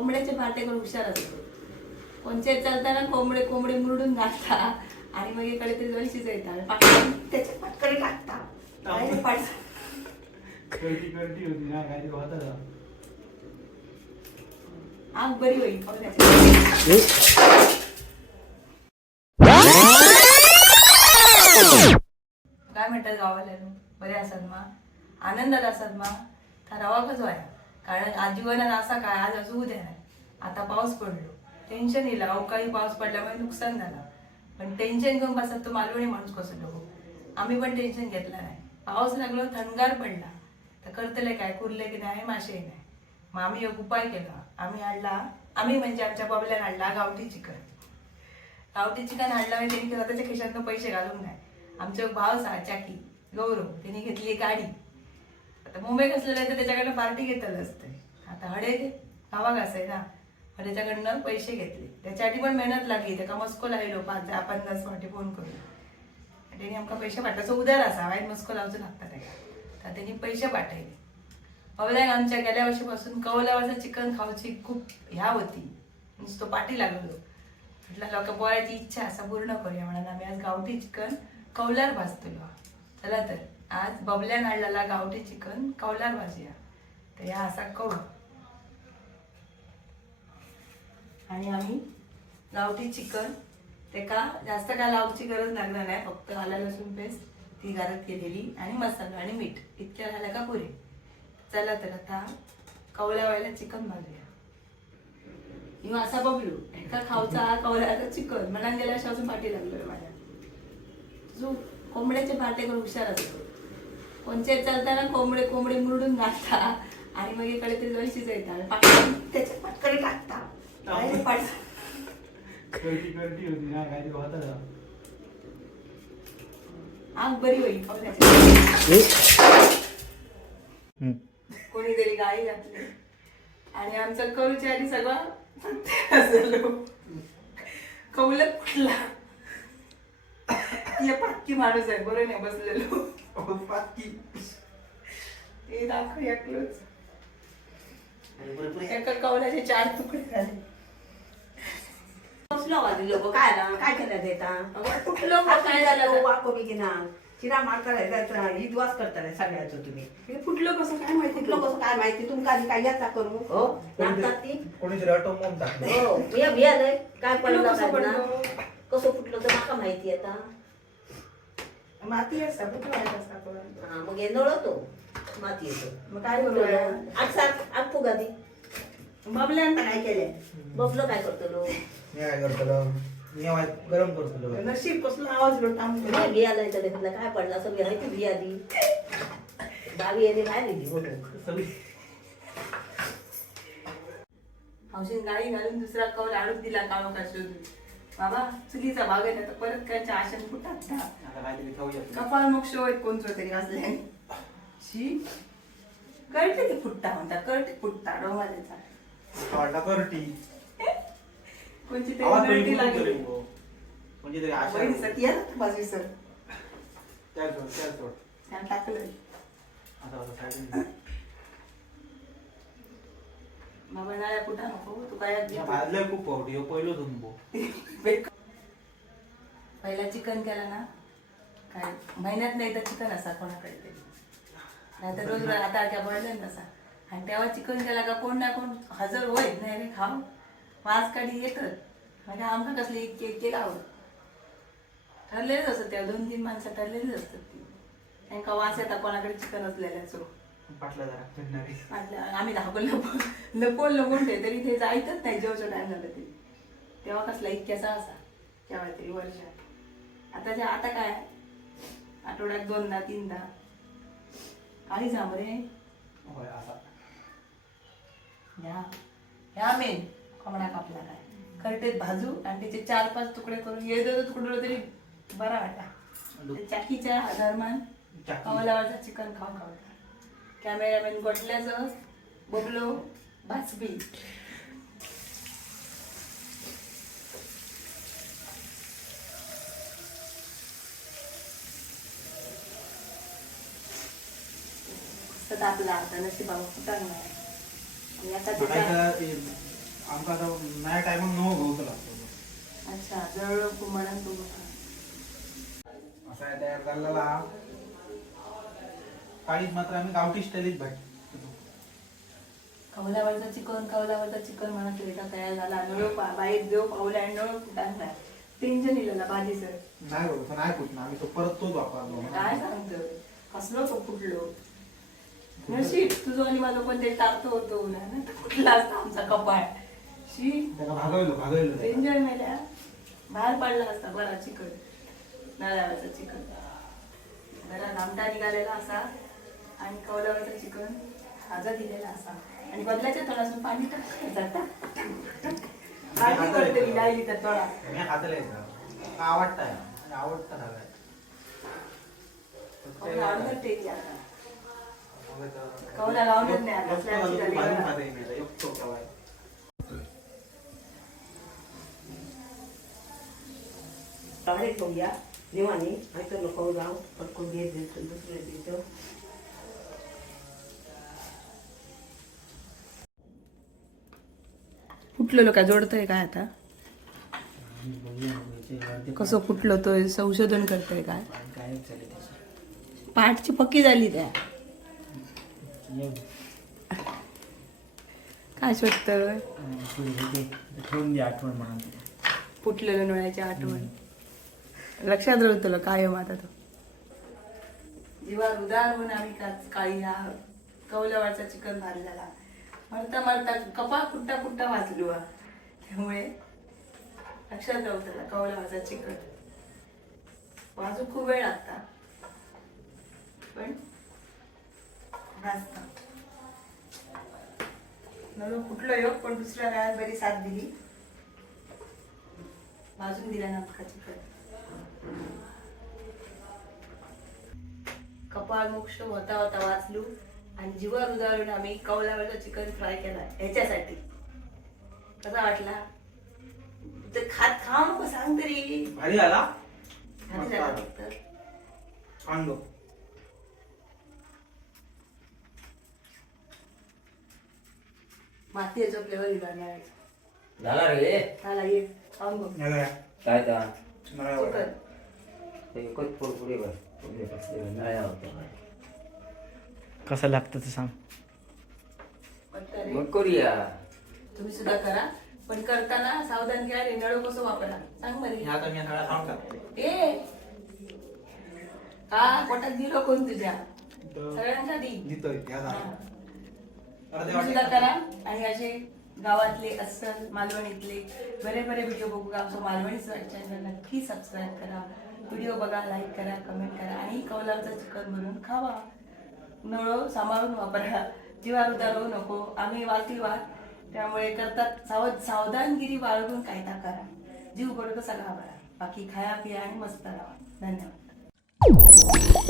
कोंबड्याचे पार्टेकर हुशार असतो. कोणचे चालताना कोंबडे कोंबडे मुरडून घालता. आणि मग इकडे तरी दोन शिजवता पाकळी त्याच्या पाटकडे टाकता का? आग बरी होईल. काय म्हणतात गावाला? बरे असतात मा? आनंदात असतात मा? ठरावाकच व्हाया कारण आजीवनात असा काय आज असू उद्या नाही आता पाऊस पडलो. टेन्शन येईल. अवकाळी पाऊस पडल्यामुळे नुकसान झालं. पण टेन्शन घेऊन बसत तो मालवणी माणूस कसं आम्ही पण टेन्शन घेतलं नाही. पाऊस लागलो थंडगार पडला. तर करतले काय? कुरले की नाही? मासे नाही. मग आम्ही एक उपाय केला. आम्ही आणला आम्ही म्हणजे आमच्या बाबल्यान आणला गावठी चिकन. गावठी चिकन आणला म्हणजे त्यांनी स्वतःच्या खिशातनं पैसे घालून नाही आमचे भाव सा चाकी गौरव त्यांनी घेतली गाडी. आता मुंबईत असलेलं तर त्याच्याकडनं पार्टी घेतलं असते. आता हडे गावाक असे ना. मग पैसे घेतले. त्याच्यासाठी पण मेहनत लागली त्याका मस्को लायलो पाच पन्नास वाटे फोन करून त्यांनी आमका पैसे पाठवायचं उदार असा वाईट मस्को लावचं लागता त्याला. तर त्यांनी पैसे पाठवले. बाबल्याक आमच्या गेल्या वर्षीपासून कौलावाचं चिकन खाऊची खूप ह्या होती. नुसतं पाठी लागलो. म्हटलं लोक बोलायची इच्छा असा पूर्ण करूया. म्हणून आम्ही आज गावठी चिकन कौलार भाजतलो चला तर. आज बबल्यान आणलेला गावठी चिकन कौलार भाजूया. तर ह्या असा कौल आणि आम्ही गावठी चिकन ते का जास्त काय लावची गरज लागणार नाही फक्त आला लसूण पेस्ट ती गारत केलेली आणि मसाला आणि मीठ इतक्या झाल्या का पुरे. चला तर आता कवल्या वेळेला चिकन भाजूया. किंवा असा बघलो एका खावचा कवल्याचा चिकन मनात गेल्या अजून पाठी लागलोय माझ्या. जो कोंबड्याचे पार्टेकर हुशार असतो. कोणचे चालताना कोंबडे कोंबडे मुरडून घालता. आणि मग इकडे तरी दोन शिजवता आणि पाकळी त्याच्या पाटकडे टाकता. आणि पाट- कळती कळती होती. ना काहीतरी होता का? आग बरी होईल. कोणीतरी गाई घातली. आणि आमचा करूच्या आधी सगळं कौलत फुटला. या पाटकी माणूस आहे. बरं नाही बसलेलो. ते दाखव याकलोच एका चार तुकडे झाले कसलो लोक काय आला काय केलं देता कुठलं काय झालं वाको बी घेना चिरा मारता इद्वास करता सगळ्याचं तुम्ही हे फुटलं कसं काय माहिती कसं काय माहिती तुमका आधी काय याचा करू हो लागतात ती कोणीतरी ऑटो मॉम टाकलं हो मी भियालय काय पडलं कसं फुटलं तर माका माहिती आता माती असता कुठं माहीत असता आपण हा मग येणवळतो माती येतो. मग काय करू आज सात आज फुगा ती बबल्यांना काय केलंय? बबलो काय करतो लो मी काय करतो मी आवाज गरम करतो नशीब कसलं आवाज लोटा मी भियालय तर म्हटलं काय पडलं? असं मी ती भिया दी दहावी येणे काय दिली हो हौशीन गाडी घालून दुसरा कौल आणून दिला का शोधून बाबा चुलीचा भाग आहे आता परत कायच्या आशेन फुटात ना काहीतरी खाऊया कपाळ मोक्ष होत कोणचं तरी असले शी. कळते की फुटता म्हणता कळते फुटता डोमाल्याचा वाटा करटी. कोणची तरी आवाज लागली. म्हणजे तरी आशा सर या ना बाजू सर त्याच त्याच. त्याला टाकलं आता आता ला. बाबा नाळ्या फुटा नको तू काय या भाजलंय खूप पावटी ह्यो पहिलो धुंबो पहिला चिकन केला ना काय महिन्यात नाही तर चिकन असा कोणाकडे तरी. नाहीतर रोज रोज आता क्या बळले तसा. आणि तेव्हा चिकन केला का कोण ना कोण हजर होय नाही रे खाव वाज काढी येतात म्हणजे आमका कसले इतके इतके आवड ठरलेलेच असतात त्या दोन तीन माणसं ठरलेलीच असतात ती. त्यांका वास येतात कोणाकडे चिकन असलेल्याचो पाटला जरा फिरणारी. म्हटलं आम्ही धावून लपून लपून लपून ठेव तरी ते जायचंच नाही जेवचं टाइम झालं तरी. तेव्हा कसला इतक्याचा असा केव्हा तरी वर्षात. आता जे आता काय? आठवड्यात दोनदा तीनदा. काही जाम रे होय असा. ह्या ह्या मेन कोंबडा कापला काय? करटेत भाजू आणि त्याचे चार पाच तुकडे करून येतो तुकडं तरी बरा वाटा ते चाकीच्या दरम्यान. कमलावरचा चिकन खाऊन खावता कॅमेरामॅन गोटल्याचं बबलो भाजबी सतत आपला आता नशिबावर फुटाण नाही आणि आता आमका आता नाही टायमाक घावचं लागतो. अच्छा तू असा तयार झालेला काळीत मात्र आम्ही गावठी स्टाईलीत भाट कौलावरचा चिकन कौलावरचा चिकन म्हणा तुला तयार झाला. नळ पा बाईक देव पावला नळ फुटान टेन्शन इलेला भाजी सर नाही तो नाही कुठला आम्ही तो परत तोच वापरलो काय सांगतो? हसलो तो फुटलो? नशीब तुझं आणि माझं पण ते टाकतो होतो ना कुठला असता आमचा कपाळ. शी. त्याला भागवलं भागवलं एन्जॉय मेल्या. बाहेर पडला असता बरा चिकन. नळावरचा चिकन. जरा लांबटा निघालेला असा. आणि कौलावरचा चिकन ताजा दिलेला असा. आणि बदलाच्या तळासून पाणी टाकायचं जाता. करते मी डायली त्या मी खातले आवडतं आवडत आता. नाही आता स्लॅबची नाहीतर नको जाऊ. पटकून घेत देतो. दुसरे फुटलेलो काय जोडतोय काय आता? कसं फुटलं तो संशोधन करतोय काय? पाठची पक्की झाली त्या. काय शोधतोय? ठेवून दे आठवण फुटलेलं नळ्याची आठवण. लक्षात राहू तुला कायम आता तो. जीवा उदार होऊन आम्ही काळी हा कौलवाडचा चिकन मारलेला मरता मरता कपा कुट्टा कुट्टा वाचलो हा. त्यामुळे लक्षात राहू त्याला कौलवाडचा चिकट. वाजू खूप वेळ लागता. पण कुठलं योग पण दुसऱ्या वेळात बरी साथ दिली. भाजून दिला नाटका चिकट. कपाळ मोक्ष होता होता वाचलू. आणि जीवावर उदाहरण आम्ही कौलावरचा चिकन फ्राय केला ह्याच्यासाठी. कसा वाटला? ते खात खा नको सांग तरी. भारी आला भारी झाला फक्त. मातीचा फ्लेवर दिला नाही. झाला रे. झाला ये. खाऊन बघ. काय तर चिकन ते एकच पुरपुरी बस. होत्या कसं लागतं ते सांग. मग करूया. तुम्ही सुद्धा करा. पण करताना सावधान घ्या रे नळ कसं वापरा. सांग बरे ह्या ए हा पोटात दिलो कोण तुझ्या? सगळ्यांच्या दी देतोय ह्या हा. झाला. अर्धे तुम्ही सुद्धा वाटे करा. आणि असे गावातले अस्सल मालवणीतले बरे बरे व्हिडिओ बघू आमचं मालवणी चॅनल नक्की सबस्क्राईब करा. व्हिडिओ बघा लाईक करा कमेंट करा. आणि कौलावचं चिकन बनवून खावा. नळ सांभाळून वापरा. जीवार उदार नको. आम्ही वालतीवार त्यामुळे करतात सावध सावधानगिरी बाळगून कायदा करा. जीव पडतो कसा घाबरा बाकी खाया पिया आणि मस्त राहा. धन्यवाद.